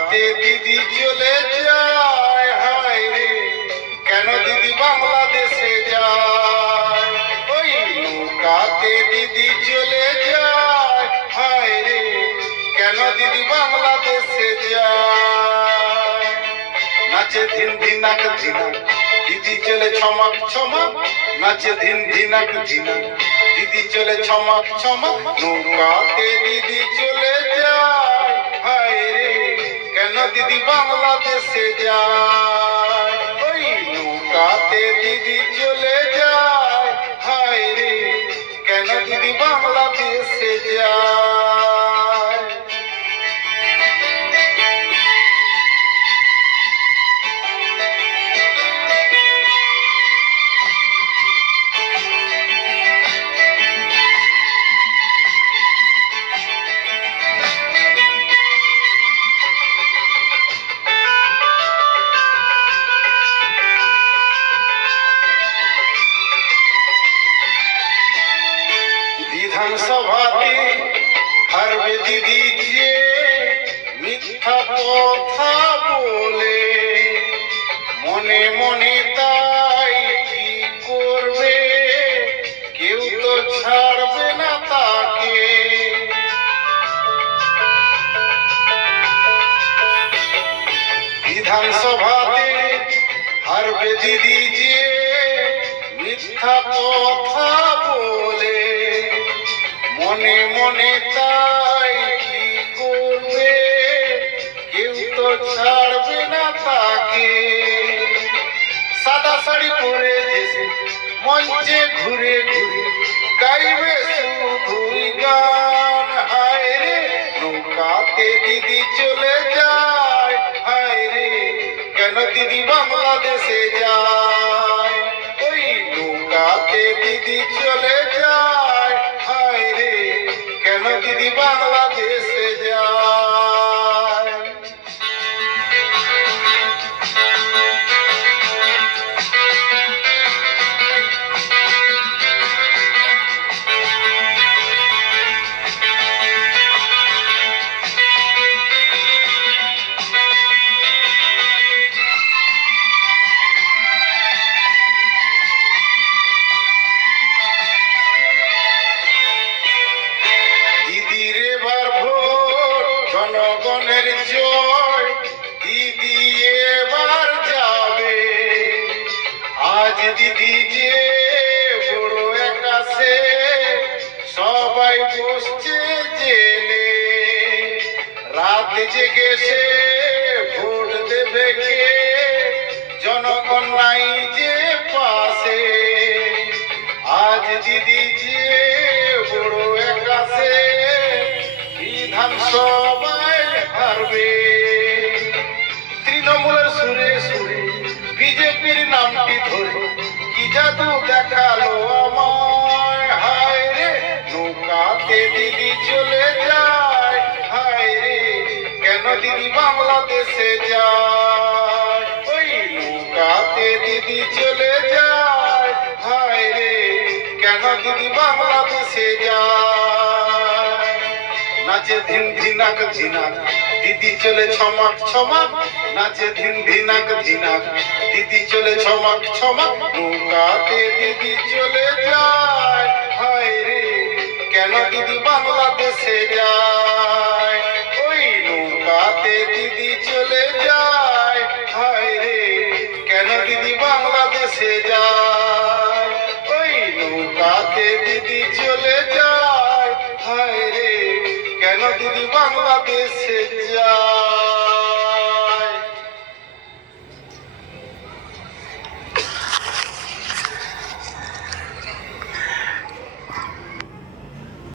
নৌকাতে দিদি চলে যায়, হায় রে কেন দিদি বাংলাদেশে যায়। ওই নৌকাতে দিদি চলে যায়, হায় রে কেন দিদি বাংলাদেশে যায়। নাচে ধিন ধিনাক ধিনাক দিদি চলে ছমাক ছমাক, নাচে ধিন ধিনাক ধিনাক দিদি চলে ছমাক ছমাক। নৌকাতে দিদি চলে যায়, হায় রে কেন দিদি বাংলাদেশে যায়। ওই নৌকাতে দিদি চলে যায়, হায় রে কেন দিদি বাংলাদেশে যায়। বিধানসভাতে হারবে দিদি যে মিথ্যা কথা বলে, মনে মনে তাই কি করবে, কেউ তো ছাড়বে না তাকে। বিধানসভাতে হারবে দিদি যে মিথ্যা কথা বলে, মনে মনে তাই কি করবে, কেউ তো ছাড়বে না তাকে। সাদা শাড়ি পরে যেসে মঞ্চে ঘুরে ঘুরে গাইবে শুধুই গান, হায় রে নৌকাতে দিদি চলে যায়, হায় রে কেন দিদি বাংলাদেশে যায়। ওই নৌকাতে দিদি চলে যায়, হায় রে কেন দিদি বাংলাদেশে যায়। দিদির এবার ভোট জনগণের জয়, দিদি এবার যাবে। আজ দিদি যে বড় একাশে, সবাই বসছে জেলে। রাত জেগে সে ভোট দেবে কে, জনগণ নাই যে পাশে। আজ দিদি যে বড় একাশে, বিধানসভায় হারবে। তৃণমূলের সুরে সুরে বিজেপির নামটি ধরে কি জাদু দেখালো আমায়, হায় রে নৌকাতে দিদি চলে যায়, হায় রে কেন দিদি বাংলাদেশে যায়। ওই নৌকাতে দিদি চলে যায়, হায় রে কেন দিদি বাংলাদেশে যায়। নাচে ধিন ধিনাক ধিনাক দিদি চলে ছমাক ছমাক, নাচে ধিন ধিনাক ধিনাক দিদি চলে ছমাক ছমাক। নৌকাতে দিদি চলে যায়, হায় রে কেন দিদি বাংলাদেশে যায়। ওই নৌকাতে দিদি চলে যায়, হায় রে কেন দিদি বাংলাদেশে যায়। ওই নৌকাতে দিদি চলে যায়, হায় রে কেন দিদি বাংলাদেশে যায়।